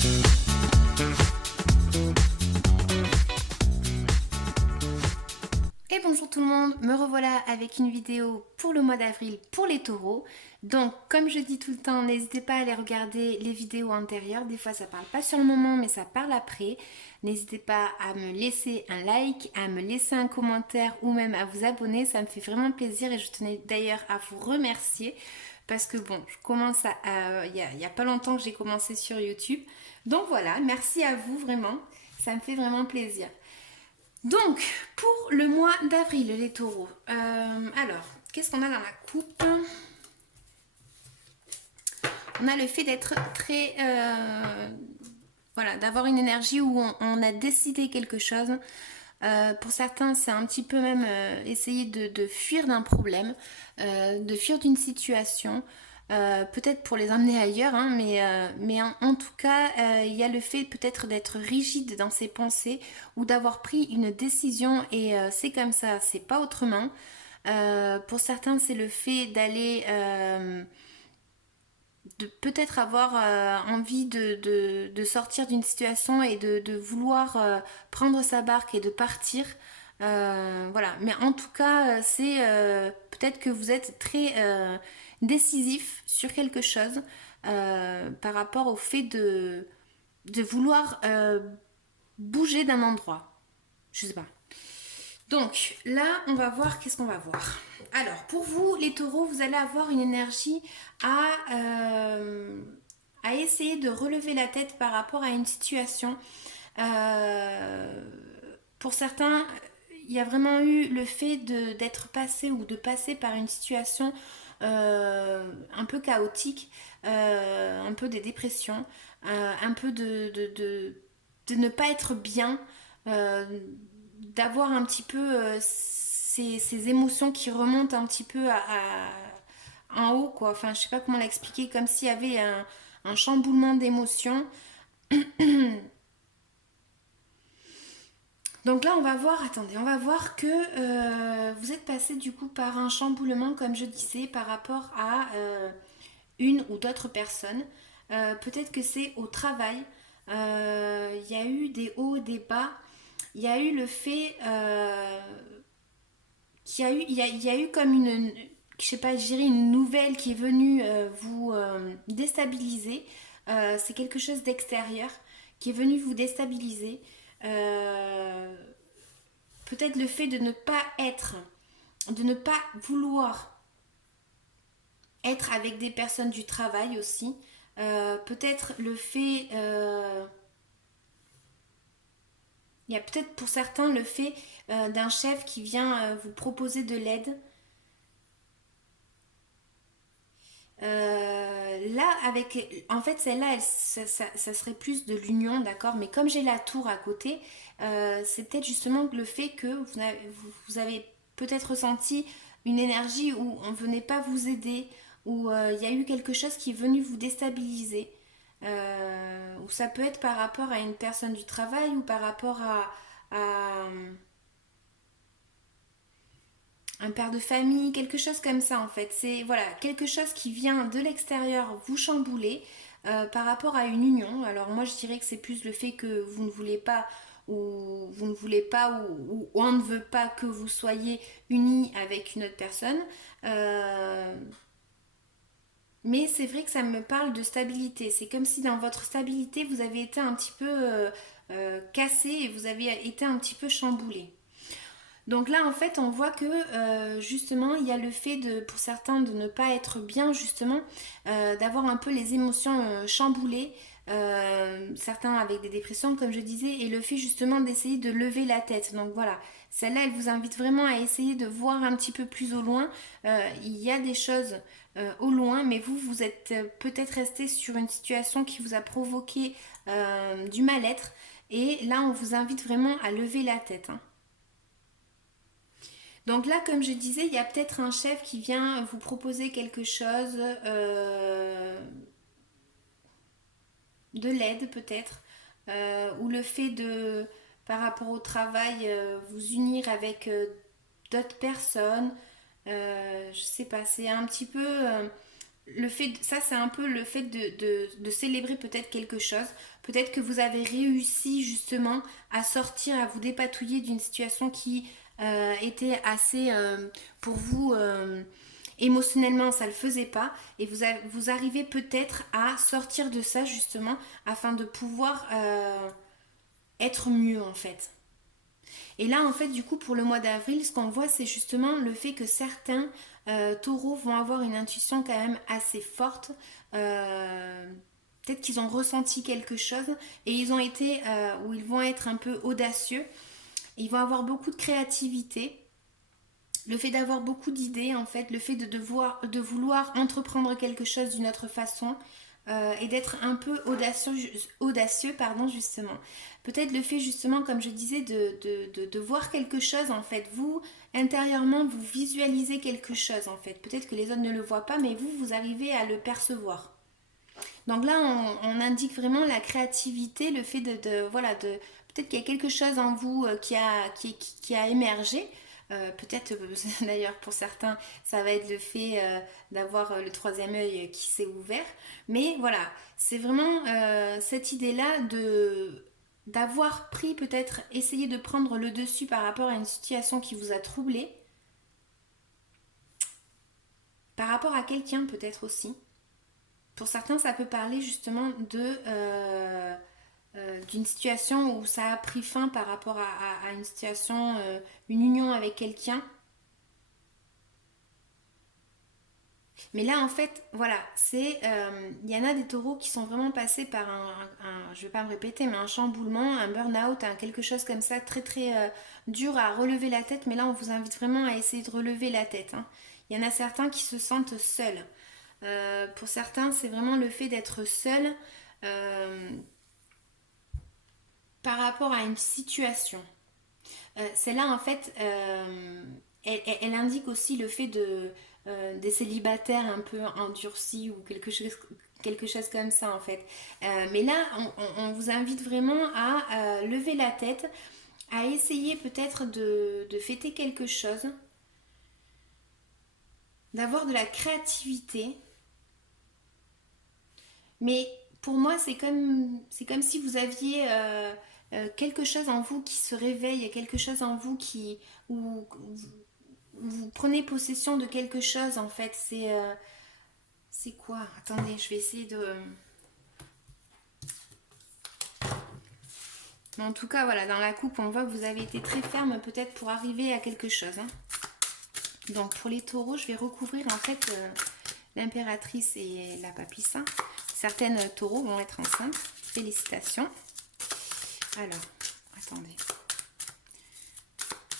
Et bonjour tout le monde, me revoilà avec une vidéo pour le mois d'avril pour les taureaux. Donc comme je dis tout le temps, n'hésitez pas à aller regarder les vidéos antérieures. Des fois ça parle pas sur le moment mais ça parle après. N'hésitez pas à me laisser un like, à me laisser un commentaire ou même à vous abonner. Ça me fait vraiment plaisir et je tenais d'ailleurs à vous remercier. Parce que bon, je commence il y a pas longtemps que j'ai commencé sur YouTube. Donc voilà, merci à vous vraiment. Ça me fait vraiment plaisir. Donc, pour le mois d'avril, les taureaux. Alors, qu'est-ce qu'on a dans la coupe? On a le fait d'être très... voilà, d'avoir une énergie où on a décidé quelque chose. Pour certains, c'est un petit peu même essayer de fuir d'un problème, de fuir d'une situation. Peut-être pour les emmener ailleurs, hein, mais en tout cas, il y a le fait peut-être d'être rigide dans ses pensées ou d'avoir pris une décision et c'est comme ça, c'est pas autrement. Pour certains, c'est le fait d'aller de peut-être avoir envie de sortir d'une situation et de vouloir prendre sa barque et de partir. Voilà, mais en tout cas, c'est peut-être que vous êtes très décisif sur quelque chose par rapport au fait de vouloir bouger d'un endroit. Je sais pas. Donc là, on va voir qu'est-ce qu'on va voir. Alors, pour vous, les taureaux, vous allez avoir une énergie à essayer de relever la tête par rapport à une situation. Euh, pour certains, il y a vraiment eu le fait d'être passé ou de passer par une situation un peu chaotique, un peu des dépressions, un peu de ne pas être bien. euh, D'avoir un petit peu ces émotions qui remontent un petit peu en haut, quoi. Enfin, je sais pas comment l'expliquer, comme s'il y avait un chamboulement d'émotions. Donc là, on va voir, attendez, on va voir que vous êtes passé du coup par un chamboulement, comme je disais, par rapport à une ou d'autres personnes. Peut-être que c'est au travail. Il y a eu des hauts, des bas. Il y a eu le fait il y a eu comme je sais pas, je dirais une nouvelle qui est venue vous déstabiliser. C'est quelque chose d'extérieur qui est venu vous déstabiliser. Euh, Peut-être le fait de ne pas vouloir être avec des personnes du travail aussi. Peut-être le fait, il y a peut-être pour certains le fait d'un chef qui vient vous proposer de l'aide. Là, en fait, celle-là, ça serait plus de l'union, d'accord. Mais comme j'ai la tour à côté, c'est peut-être justement le fait que vous avez peut-être ressenti une énergie où on ne venait pas vous aider, où il y a eu quelque chose qui est venu vous déstabiliser. Ou ça peut être par rapport à une personne du travail ou par rapport à un père de famille, quelque chose comme ça en fait. C'est voilà, quelque chose qui vient de l'extérieur vous chambouler par rapport à une union. Alors moi je dirais que c'est plus le fait que vous ne voulez pas ou vous ne voulez pas ou on ne veut pas que vous soyez unis avec une autre personne. Euh, mais c'est vrai que ça me parle de stabilité. C'est comme si dans votre stabilité vous avez été un petit peu cassé et vous avez été un petit peu chamboulé. Donc là, en fait, on voit que justement, il y a le fait pour certains de ne pas être bien, justement, d'avoir un peu les émotions chamboulées, certains avec des dépressions, comme je disais, et le fait justement d'essayer de lever la tête. Donc voilà, celle-là, elle vous invite vraiment à essayer de voir un petit peu plus au loin. Il y a des choses au loin, mais vous êtes peut-être resté sur une situation qui vous a provoqué du mal-être. Et là, on vous invite vraiment à lever la tête, hein. Donc là, comme je disais, il y a peut-être un chef qui vient vous proposer quelque chose, de l'aide peut-être, ou le fait de, par rapport au travail, vous unir avec d'autres personnes. Je sais pas, c'est un petit peu ça c'est un peu le fait de célébrer peut-être quelque chose. Peut-être que vous avez réussi justement à sortir, à vous dépatouiller d'une situation qui était assez pour vous émotionnellement, ça le faisait pas. Et vous arrivez peut-être à sortir de ça justement afin de pouvoir être mieux en fait. Et là, en fait, du coup, pour le mois d'avril, ce qu'on voit, c'est justement le fait que certains taureaux vont avoir une intuition quand même assez forte. Peut-être qu'ils ont ressenti quelque chose et ils ont été, ou ils vont être un peu audacieux. Ils vont avoir beaucoup de créativité. Le fait d'avoir beaucoup d'idées, en fait, le fait de vouloir entreprendre quelque chose d'une autre façon et d'être un peu audacieux pardon, justement. Peut-être le fait justement, comme je disais, de voir quelque chose, en fait. Vous, intérieurement, vous visualisez quelque chose, en fait. Peut-être que les autres ne le voient pas, mais vous, vous arrivez à le percevoir. Donc là, on indique vraiment la créativité, le fait voilà, peut-être qu'il y a quelque chose en vous qui a émergé. Peut-être, d'ailleurs, pour certains, ça va être le fait d'avoir le troisième œil qui s'est ouvert. Mais voilà, c'est vraiment cette idée-là d'avoir pris, peut-être, essayer de prendre le dessus par rapport à une situation qui vous a troublé, par rapport à quelqu'un peut-être aussi. Pour certains, ça peut parler justement d'une situation où ça a pris fin par rapport à une situation, une union avec quelqu'un. Mais là, en fait, voilà, il y en a des taureaux qui sont vraiment passés par je vais pas me répéter, mais un chamboulement, un burn-out, quelque chose comme ça, très très dur à relever la tête. Mais là, on vous invite vraiment à essayer de relever la tête, hein. Il y en a certains qui se sentent seuls. Pour certains, c'est vraiment le fait d'être seul par rapport à une situation. Celle-là, en fait, elle indique aussi le fait des célibataires un peu endurcis ou quelque chose comme ça, en fait. Mais là, on vous invite vraiment à lever la tête, à essayer peut-être de fêter quelque chose, d'avoir de la créativité. Mais pour moi, c'est comme si vous aviez quelque chose en vous qui se réveille, quelque chose en vous où vous prenez possession de quelque chose en fait. C'est quoi? Attendez, je vais essayer de. Mais en tout cas, voilà, dans la coupe, on voit que vous avez été très ferme peut-être pour arriver à quelque chose, hein. Donc pour les taureaux, je vais recouvrir en fait l'impératrice et la papissa. Certaines taureaux vont être enceintes. Félicitations. Alors, attendez.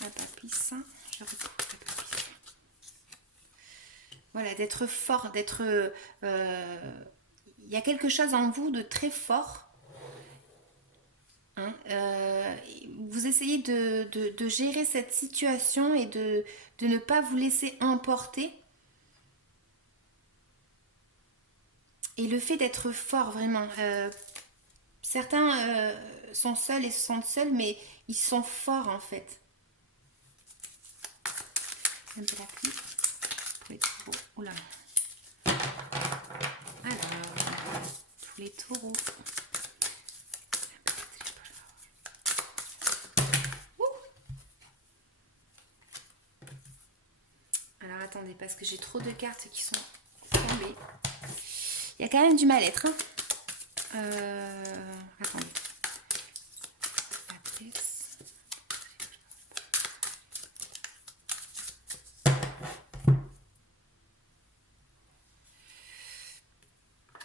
La papissa. Je recouvre la papissa. Voilà, d'être fort, d'être. Il y a quelque chose en vous de très fort. Hein, vous essayez de gérer cette situation et de ne pas vous laisser emporter. Et le fait d'être fort, vraiment. Certains sont seuls et se sentent seuls, mais ils sont forts en fait. Un peu la pluie. Pour les taureaux. Oula. Alors, pour les taureaux. Alors attendez, parce que j'ai trop de cartes qui sont tombées. Il y a quand même du mal-être, hein. Attendez.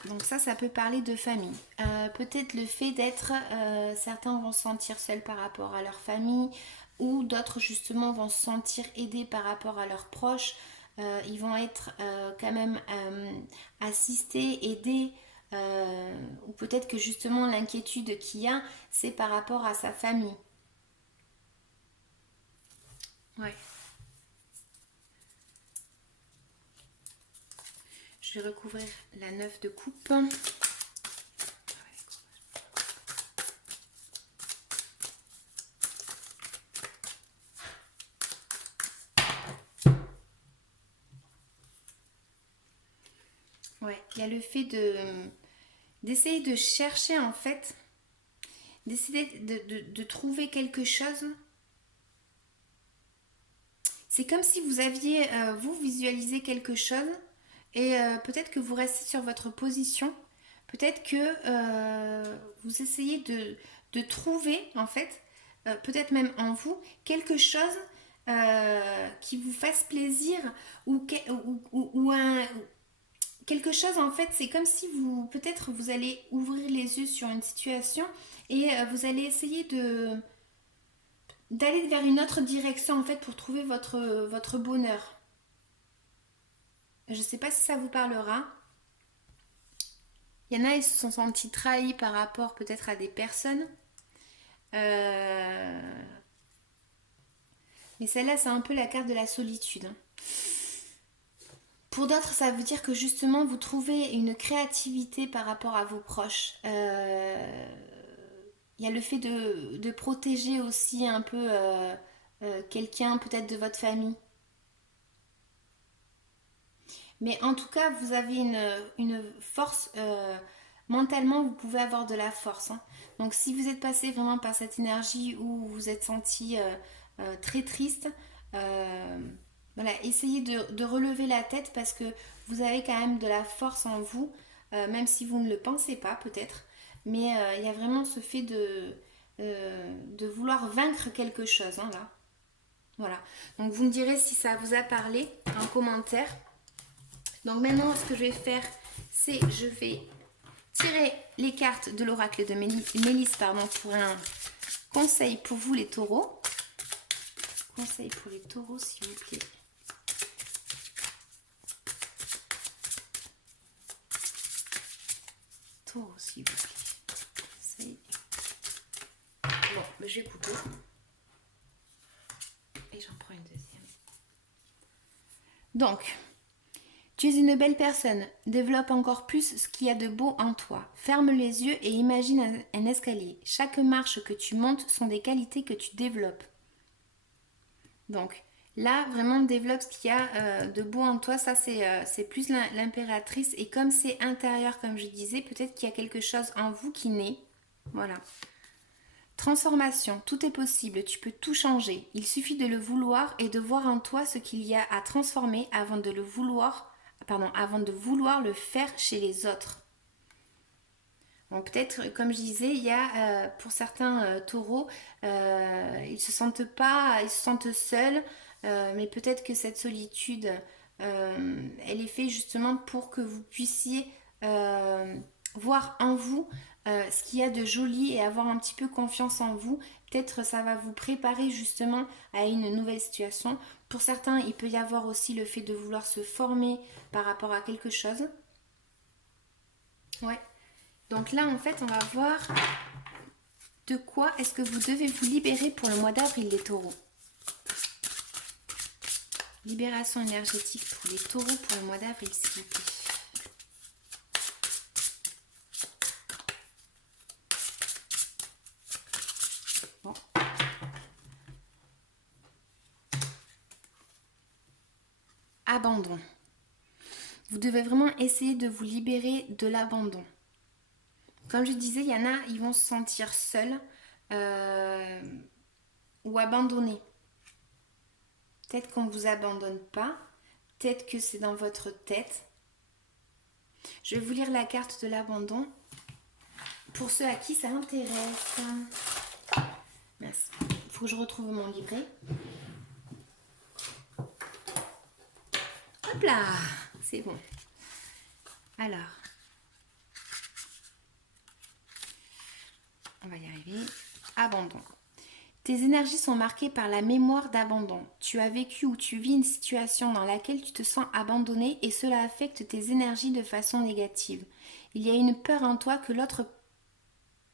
Donc ça peut parler de famille. Peut-être le fait d'être, certains vont se sentir seuls par rapport à leur famille, ou d'autres justement vont se sentir aidés par rapport à leurs proches. Ils vont être quand même assistés, aidés, ou peut-être que justement l'inquiétude qu'il y a, c'est par rapport à sa famille. Ouais. Je vais recouvrir la 9 de coupe. a le fait d'essayer de chercher en fait, d'essayer de trouver quelque chose. C'est comme si vous aviez, vous visualisez quelque chose et peut-être que vous restez sur votre position. Peut-être que vous essayez de trouver en fait, peut-être même en vous, quelque chose qui vous fasse plaisir ou quelque chose en fait, c'est comme si vous, peut-être vous allez ouvrir les yeux sur une situation et vous allez essayer d'aller vers une autre direction en fait pour trouver votre bonheur. Je ne sais pas si ça vous parlera. Il y en a, ils se sont sentis trahis par rapport peut-être à des personnes. Euh, Mais celle-là, c'est un peu la carte de la solitude. Pour d'autres, ça veut dire que justement, vous trouvez une créativité par rapport à vos proches. Il y a le fait de protéger aussi un peu quelqu'un peut-être de votre famille. Mais en tout cas, vous avez une force, mentalement, vous pouvez avoir de la force. Hein. Donc si vous êtes passé vraiment par cette énergie où vous vous êtes senti très triste, euh, voilà, essayez de relever la tête parce que vous avez quand même de la force en vous, même si vous ne le pensez pas peut-être. Mais il y a vraiment ce fait de vouloir vaincre quelque chose, hein, là. Voilà. Donc vous me direz si ça vous a parlé en commentaire. Donc maintenant, ce que je vais faire, c'est je vais tirer les cartes de l'oracle de Mélisse pour un conseil pour vous les taureaux. Conseil pour les taureaux, s'il vous plaît. Taureau, s'il vous plaît. Conseil. Bon, mais je vais couper. Et j'en prends une deuxième. Donc, tu es une belle personne. Développe encore plus ce qu'il y a de beau en toi. Ferme les yeux et imagine un escalier. Chaque marche que tu montes sont des qualités que tu développes. Donc, là, vraiment, développe ce qu'il y a de beau en toi. Ça, c'est plus l'impératrice. Et comme c'est intérieur, comme je disais, peut-être qu'il y a quelque chose en vous qui naît. Voilà. Transformation, tout est possible, tu peux tout changer. Il suffit de le vouloir et de voir en toi ce qu'il y a à transformer avant de vouloir le faire chez les autres. Donc peut-être, comme je disais, il y a pour certains taureaux, ils se sentent seuls, mais peut-être que cette solitude, elle est faite justement pour que vous puissiez voir en vous ce qu'il y a de joli et avoir un petit peu confiance en vous. Peut-être ça va vous préparer justement à une nouvelle situation. Pour certains, il peut y avoir aussi le fait de vouloir se former par rapport à quelque chose. Ouais. Donc là, en fait, on va voir de quoi est-ce que vous devez vous libérer pour le mois d'avril, les taureaux. Libération énergétique pour les taureaux pour le mois d'avril, s'il vous plaît. Bon. Abandon. Vous devez vraiment essayer de vous libérer de l'abandon. Comme je disais, il y en a, ils vont se sentir seuls ou abandonnés. Peut-être qu'on ne vous abandonne pas, peut-être que c'est dans votre tête. Je vais vous lire la carte de l'abandon pour ceux à qui ça intéresse. Merci. Il faut que je retrouve mon livret. Hop là, c'est bon. Alors, on va y arriver. Abandon. Tes énergies sont marquées par la mémoire d'abandon. Tu as vécu ou tu vis une situation dans laquelle tu te sens abandonné et cela affecte tes énergies de façon négative. Il y a une peur en toi que l'autre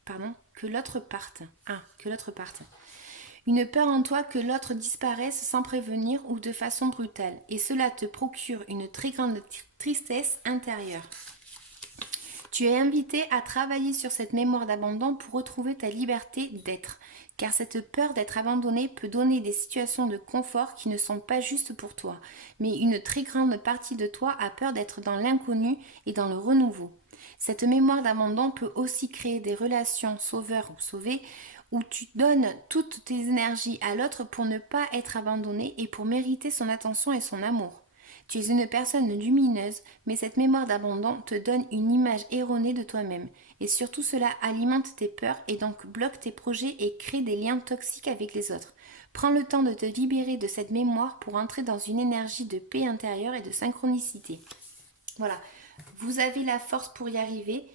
parte. Que l'autre parte. Une peur en toi que l'autre disparaisse sans prévenir ou de façon brutale. Et cela te procure une très grande tristesse intérieure. Tu es invité à travailler sur cette mémoire d'abandon pour retrouver ta liberté d'être. Car cette peur d'être abandonné peut donner des situations de confort qui ne sont pas justes pour toi. Mais une très grande partie de toi a peur d'être dans l'inconnu et dans le renouveau. Cette mémoire d'abandon peut aussi créer des relations sauveur ou sauvé où tu donnes toutes tes énergies à l'autre pour ne pas être abandonné et pour mériter son attention et son amour. Tu es une personne lumineuse, mais cette mémoire d'abandon te donne une image erronée de toi-même. Et surtout cela alimente tes peurs et donc bloque tes projets et crée des liens toxiques avec les autres. Prends le temps de te libérer de cette mémoire pour entrer dans une énergie de paix intérieure et de synchronicité. Voilà, vous avez la force pour y arriver.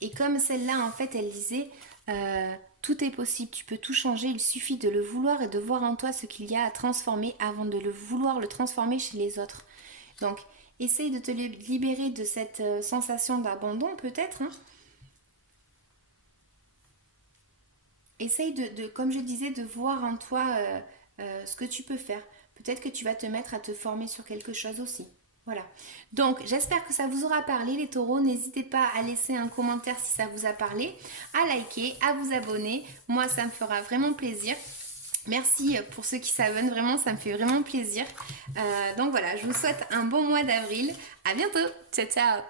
Et comme celle-là, en fait, elle disait, tout est possible, tu peux tout changer, il suffit de le vouloir et de voir en toi ce qu'il y a à transformer avant de le vouloir le transformer chez les autres. Donc, essaye de te libérer de cette sensation d'abandon, peut-être. Hein. Essaye comme je disais, de voir en toi ce que tu peux faire. Peut-être que tu vas te mettre à te former sur quelque chose aussi. Voilà. Donc, j'espère que ça vous aura parlé, les taureaux. N'hésitez pas à laisser un commentaire si ça vous a parlé, à liker, à vous abonner. Moi, ça me fera vraiment plaisir. Merci pour ceux qui s'abonnent, vraiment, ça me fait vraiment plaisir. Donc voilà, je vous souhaite un bon mois d'avril. À bientôt. Ciao, ciao.